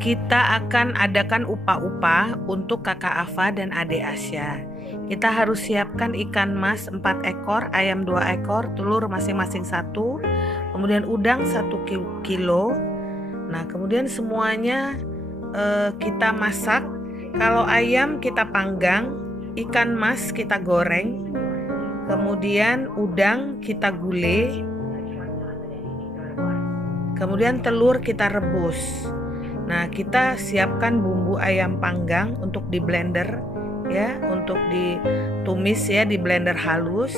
kita akan adakan upa-upa untuk kakak Ava dan adik Asya. Kita harus siapkan ikan mas 4 ekor, ayam 2 ekor, telur masing-masing 1, kemudian udang 1 kilo. Nah, kemudian semuanya kita masak. Kalau ayam kita panggang, ikan mas kita goreng, kemudian udang kita gulai, kemudian telur kita rebus. Nah, kita siapkan bumbu ayam panggang untuk di blender ya, untuk ditumis ya, di blender halus.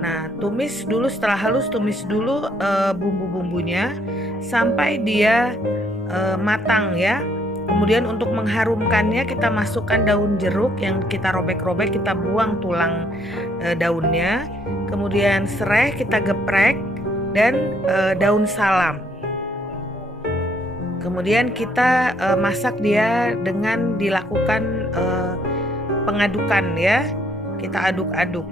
Nah, tumis dulu, setelah halus tumis dulu bumbu-bumbunya sampai dia matang ya. Kemudian untuk mengharumkannya kita masukkan daun jeruk yang kita robek-robek, kita buang tulang daunnya. Kemudian serai kita geprek dan daun salam. Kemudian kita masak dia dengan dilakukan pengadukan ya. Kita aduk-aduk.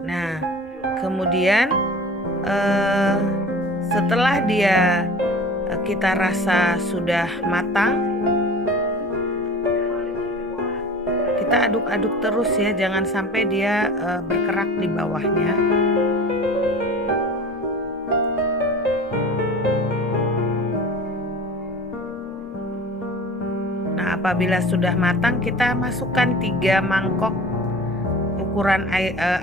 Nah, kemudian setelah dia kita rasa sudah matang, kita aduk-aduk terus ya, jangan sampai dia berkerak di bawahnya. Nah, apabila sudah matang, kita masukkan 3 mangkok ukuran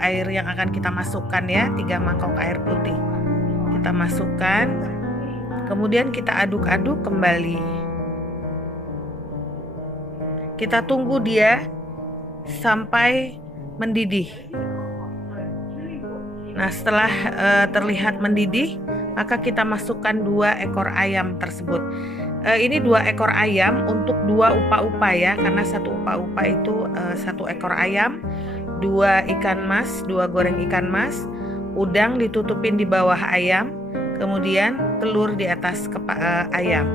air yang akan kita masukkan ya, 3 mangkok air putih. Kita masukkan, kemudian kita aduk-aduk kembali. Kita tunggu dia sampai mendidih. Nah, setelah terlihat mendidih, maka kita masukkan 2 ekor ayam tersebut. Ini 2 ekor ayam untuk 2 upa-upa ya, karena 1 upa-upa itu 1 ekor ayam, 2 ikan mas, 2 goreng ikan mas, udang ditutupin di bawah ayam, kemudian telur di atas ayam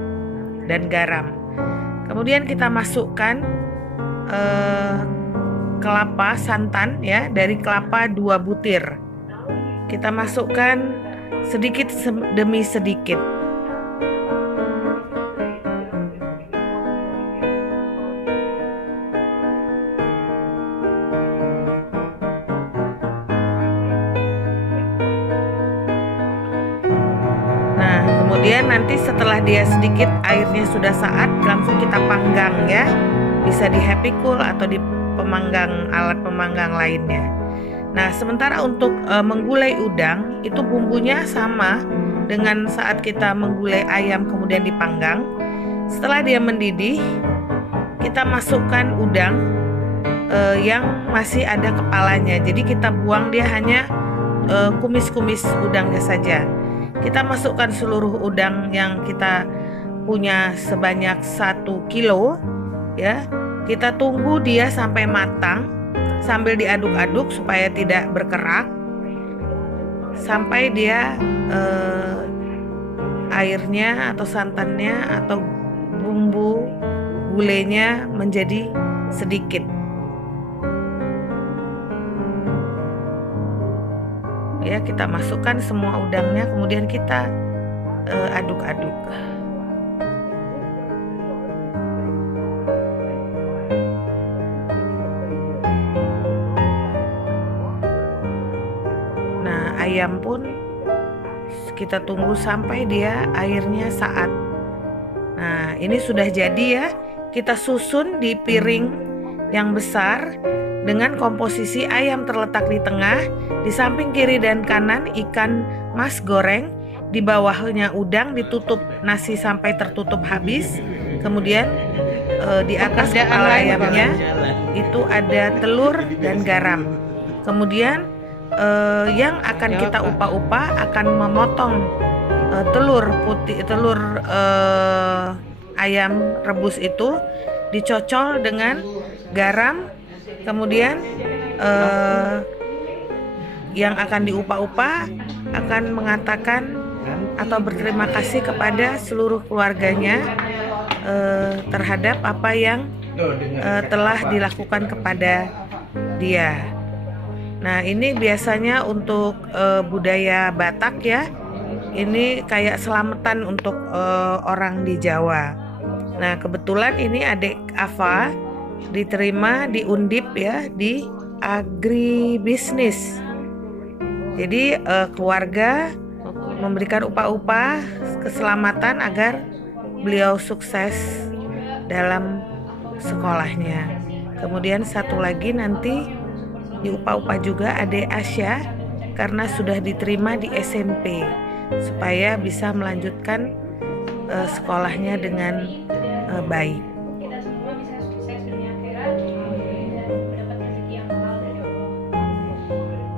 dan garam. Kemudian kita masukkan kelapa santan ya, dari kelapa 2 butir. Kita masukkan sedikit demi sedikit. Kemudian nanti setelah dia sedikit airnya sudah saat, langsung kita panggang ya. Bisa di happy cool atau di pemanggang, alat pemanggang lainnya. Nah, sementara untuk menggulai udang, itu bumbunya sama dengan saat kita menggulai ayam kemudian dipanggang. Setelah dia mendidih, kita masukkan udang yang masih ada kepalanya. Jadi kita buang, dia hanya kumis-kumis udangnya saja. Kita masukkan seluruh udang yang kita punya sebanyak 1 kilo ya. Kita tunggu dia sampai matang sambil diaduk-aduk supaya tidak berkerak, sampai dia airnya atau santannya atau bumbu gulainya menjadi sedikit. Ya, kita masukkan semua udangnya, kemudian kita aduk-aduk. Nah, ayam pun kita tunggu sampai dia airnya saat. Nah, ini sudah jadi ya. Kita susun di piring yang besar dengan komposisi ayam terletak di tengah, di samping kiri dan kanan ikan mas goreng, di bawahnya udang, ditutup nasi sampai tertutup habis. Kemudian di atas kepala ayamnya itu ada telur dan garam. Kemudian yang akan kita upa-upa akan memotong telur putih, telur ayam rebus itu dicocol dengan garam. Kemudian yang akan diupa-upa akan mengatakan atau berterima kasih kepada seluruh keluarganya terhadap apa yang telah dilakukan kepada dia. Nah, ini biasanya untuk budaya Batak ya. ini kayak selamatan untuk orang di Jawa. Nah, kebetulan ini adik Ava diterima di Undip ya, di agribisnis. Jadi keluarga memberikan upah-upah keselamatan agar beliau sukses dalam sekolahnya. Kemudian satu lagi nanti di upah-upah juga adik Asya karena sudah diterima di SMP supaya bisa melanjutkan sekolahnya dengan baik. Kita semua bisa sukses dunia akhirat dan mendapat rezeki yang halal dari Allah.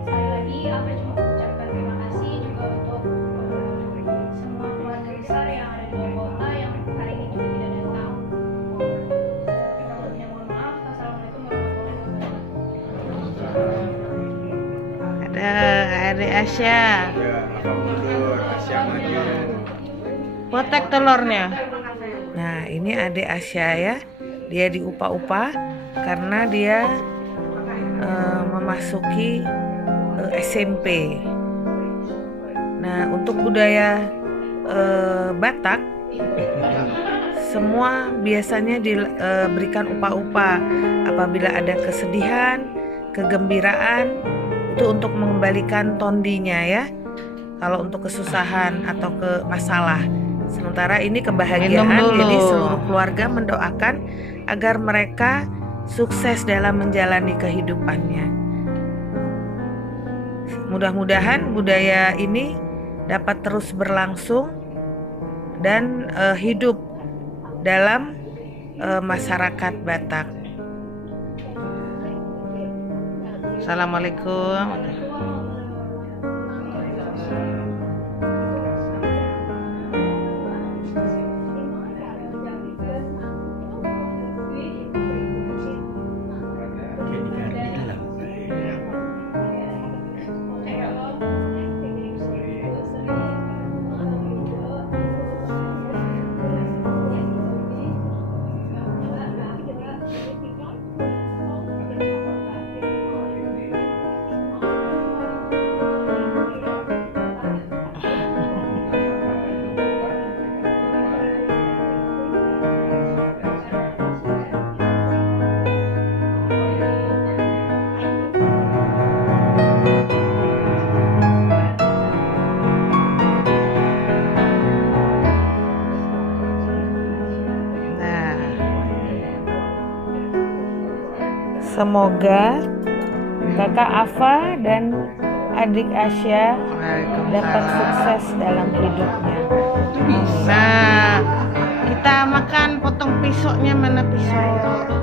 Sekali lagi, Ava cuma mengucapkan terima kasih juga untuk semua keluarga besar yang ada di luar kota yang hari ini juga tidak datang. Sebelumnya mohon maaf. Assalamualaikum warahmatullahi wabarakatuh. Ada adik Asya. Ya, apa mundur, Asya maju. Potek telurnya. Nah, ini adik Asya ya. Dia diupah-upah karena dia memasuki SMP. Nah, untuk budaya Batak semua biasanya diberikan upah-upah apabila ada kesedihan, kegembiraan, itu untuk mengembalikan tondinya ya. Kalau untuk kesusahan atau ke masalah. Sementara ini kebahagiaan, jadi seluruh keluarga mendoakan agar mereka sukses dalam menjalani kehidupannya. Mudah-mudahan budaya ini dapat terus berlangsung dan hidup dalam masyarakat Batak. Assalamualaikum. Semoga kakak Ava dan adik Asya dapat sukses dalam hidupnya. Nah, kita makan potong pisoknya, mana pisau?